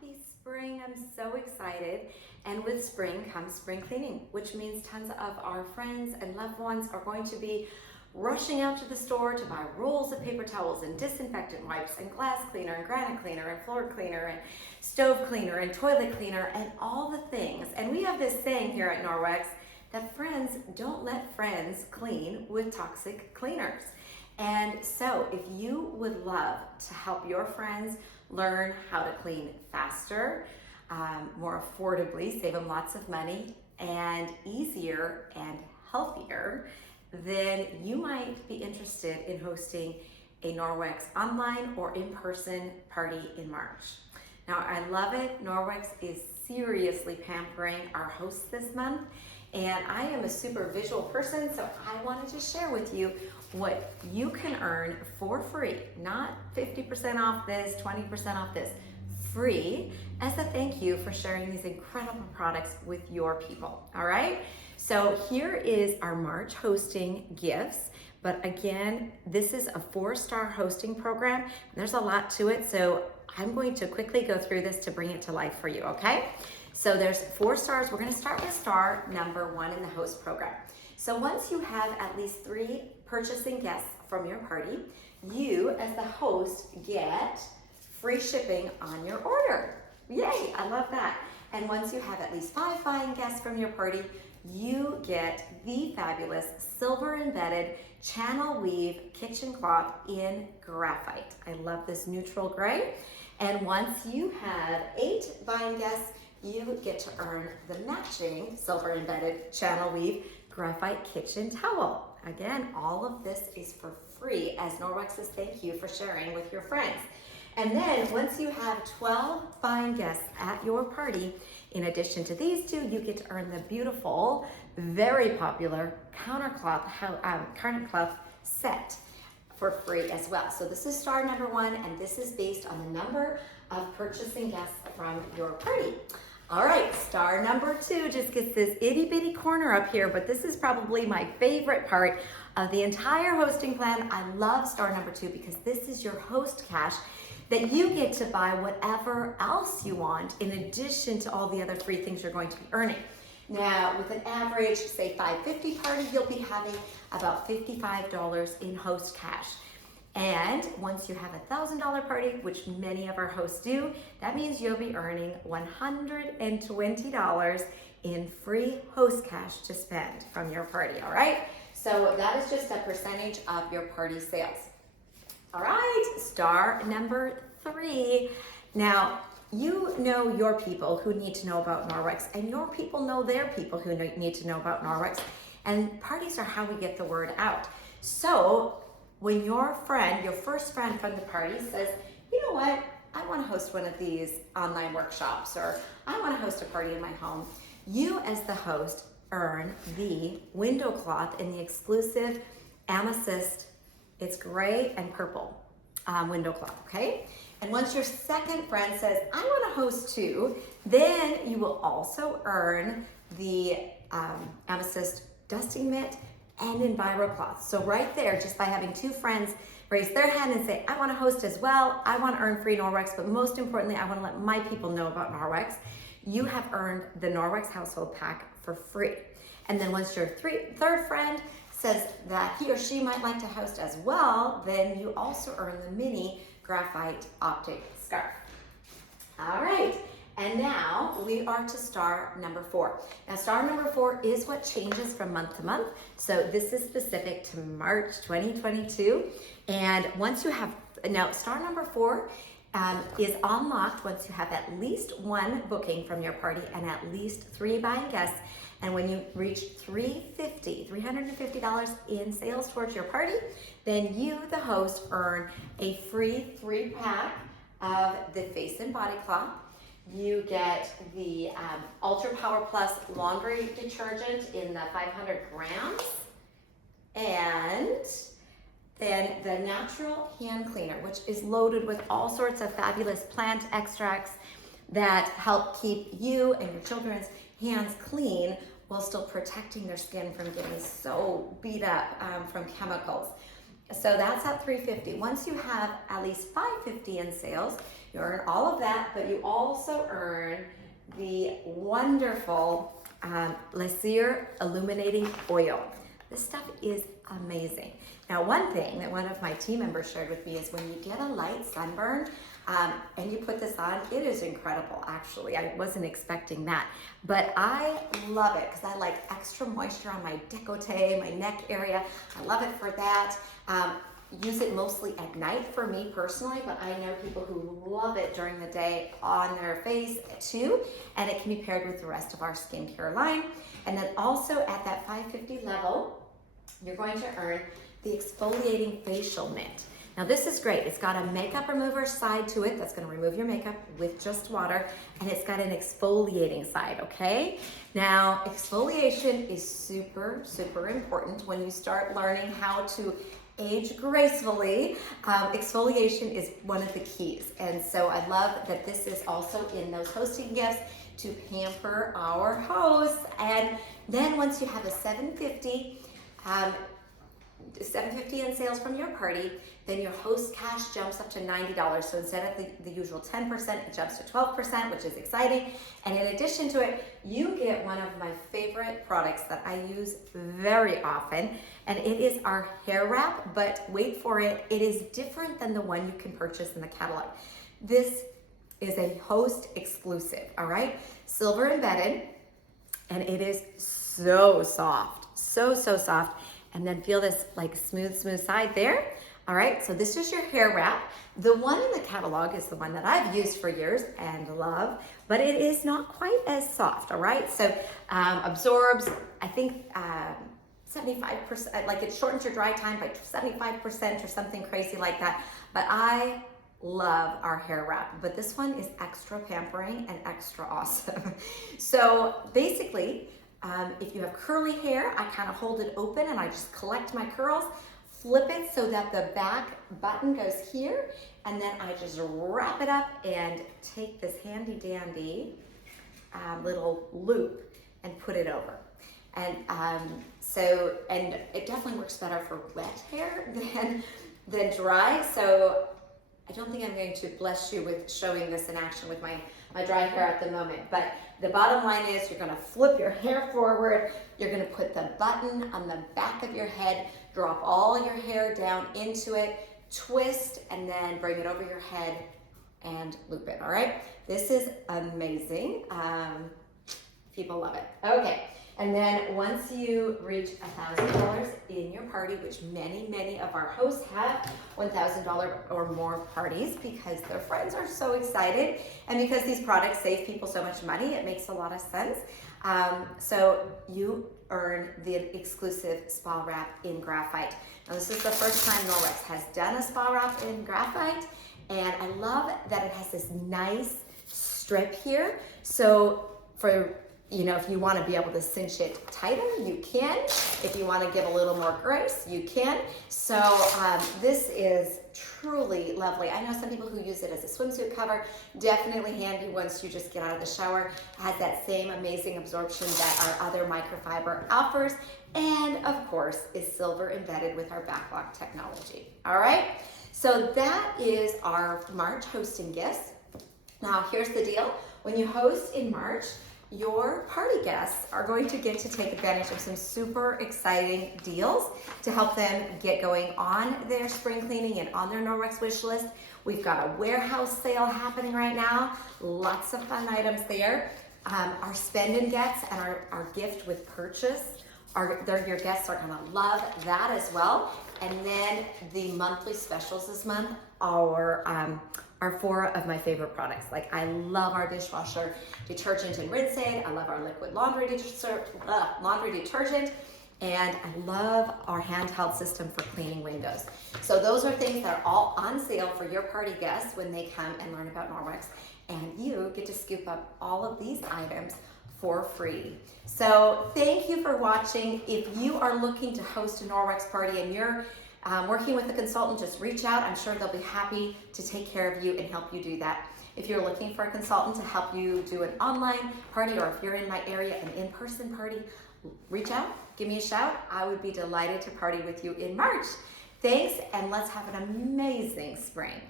Happy spring. I'm so excited. And with spring comes spring cleaning, which means tons of our friends and loved ones are going to be rushing out to the store to buy rolls of paper towels and disinfectant wipes and glass cleaner and granite cleaner and floor cleaner and stove cleaner and toilet cleaner and all the things. And we have this saying here at Norwex that friends don't let friends clean with toxic cleaners. And so if you would love to help your friends learn how to clean faster, more affordably, save them lots of money, and easier and healthier, then you might be interested in hosting a Norwex online or in-person party in March. Now, I love it. Norwex is seriously pampering our hosts this month, and I am a super visual person, so I wanted to share with you what you can earn for free, not 50% off this, 20% off this, free, as a thank you for sharing these incredible products with your people, all right? So here is our March hosting gifts, but again, this is a 4-star hosting program. There's a lot to it, so I'm going to quickly go through this to bring it to life for you, okay? So there's 4 stars. We're gonna start with star number 1 in the host program. So once you have at least 3 purchasing guests from your party, you as the host get free shipping on your order. Yay, I love that. And once you have at least 5 buying guests from your party, you get the fabulous silver embedded channel weave kitchen cloth in graphite. I love this neutral gray. And once you have 8 buying guests, you get to earn the matching silver embedded channel weave graphite kitchen towel. Again, all of this is for free as Norwex's thank you for sharing with your friends. And then once you have 12 buying guests at your party, in addition to these 2, you get to earn the beautiful, very popular countercloth set for free as well. So this is star number 1, and this is based on the number of purchasing guests from your party. All right, star number 2 just gets this itty bitty corner up here, but this is probably my favorite part of the entire hosting plan. I love star number 2 because this is your host cash that you get to buy whatever else you want in addition to all the other free things you're going to be earning. Now, with an average, say $550 party, you'll be having about $55 in host cash. And once you have a $1,000 party, which many of our hosts do, that means you'll be earning $120 in free host cash to spend from your party, all right? So that is just a percentage of your party sales. All right, star number 3. Now, you know your people who need to know about Norwex, and your people know their people who need to know about Norwex, and parties are how we get the word out. So when your friend, your first friend from the party says, you know what, I want to host one of these online workshops, or I want to host a party in my home, you as the host earn the window cloth in the exclusive amethyst, it's gray and purple window cloth, okay? And once your second friend says, I want to host too, then you will also earn the amethyst dusting mitt and Enviro cloth. So right there, just by having 2 friends raise their hand and say, I want to host as well, I want to earn free Norwex, but most importantly, I want to let my people know about Norwex, you have earned the Norwex household pack for free. And then once your third friend says that he or she might like to host as well, then you also earn the mini graphite optic scarf. All right, and now we are to star number 4. Now star number 4 is what changes from month to month. So this is specific to March 2022. And once you have, now star number 4 is unlocked once you have at least 1 booking from your party and at least 3 buying guests. And when you reach $350 in sales towards your party, then you, the host, earn a free 3-pack of the face and body cloth. You get the Ultra Power Plus laundry detergent in the 500 grams. And then the natural hand cleaner, which is loaded with all sorts of fabulous plant extracts that help keep you and your children's hands clean while still protecting their skin from getting so beat up from chemicals. So that's at $350. Once you have at least $550 in sales, You earn all of that, but you also earn the wonderful laser illuminating oil. This stuff is amazing. Now, one thing that one of my team members shared with me is when you get a light sunburn and you put this on, it is incredible, actually. I wasn't expecting that, but I love it because I like extra moisture on my décolleté, my neck area. I love it for that. Use it mostly at night for me personally, but I know people who love it during the day on their face too, and it can be paired with the rest of our skincare line. And then also at that 550 level, you're going to earn the exfoliating facial mitt. Now this is great. It's got a makeup remover side to it that's going to remove your makeup with just water, and it's got an exfoliating side, okay? Now exfoliation is super, super important when you start learning how to age gracefully. Exfoliation is one of the keys, and so I love that this is also in those hosting gifts to pamper our hosts. And then once you have a 750 in sales from your party, then your host cash jumps up to $90. So instead of the usual 10%, it jumps to 12%, which is exciting. And in addition to it, you get one of my favorite products that I use very often, and it is our hair wrap, but wait for it, it is different than the one you can purchase in the catalog. This is a host exclusive, all right? Silver embedded, and it is so soft, so soft. And then feel this like smooth side there. All right, so this is your hair wrap. The one in the catalog is the one that I've used for years and love, but it is not quite as soft, all right? So absorbs, I think 75%, like it shortens your dry time by 75% or something crazy like that. But I love our hair wrap, but this one is extra pampering and extra awesome. So basically, if you have curly hair, I kind of hold it open and I just collect my curls, flip it so that the back button goes here, and then I just wrap it up and take this handy dandy little loop and put it over. And and it definitely works better for wet hair than dry. So I don't think I'm going to bless you with showing this in action with my dry hair at the moment, but the bottom line is you're going to flip your hair forward, you're going to put the button on the back of your head, drop all your hair down into it, twist, and then bring it over your head and loop it, all right? This is amazing. People love it. Okay. And then once you reach $1,000 in your party, which many of our hosts have $1,000 or more parties because their friends are so excited, and because these products save people so much money, it makes a lot of sense. So you earn the exclusive spa wrap in graphite. Now this is the first time Norwex has done a spa wrap in graphite, and I love that it has this nice strip here. So for if you want to be able to cinch it tighter, you can. If you want to give a little more grace, you can. So this is truly lovely. I know some people who use it as a swimsuit cover. Definitely handy once you just get out of the shower. It has that same amazing absorption that our other microfiber offers. And of course, is silver embedded with our backlock technology. All right. So that is our March hosting gifts. Now here's the deal. When you host in March, your party guests are going to get to take advantage of some super exciting deals to help them get going on their spring cleaning and on their Norwex wish list. We've got a warehouse sale happening right now. Lots of fun items there. Our spend and gets and our gift with purchase, your guests are gonna love that as well. And then the monthly specials this month are 4 of my favorite products. Like I love our dishwasher detergent and rinse aid. I love our liquid laundry detergent. And I love our handheld system for cleaning windows. So those are things that are all on sale for your party guests when they come and learn about Norwex. And you get to scoop up all of these items for free. So thank you for watching. If you are looking to host a Norwex party and you're working with a consultant, just reach out. I'm sure they'll be happy to take care of you and help you do that. If you're looking for a consultant to help you do an online party, or if you're in my area, an in-person party, reach out, give me a shout. I would be delighted to party with you in March. Thanks, and let's have an amazing spring.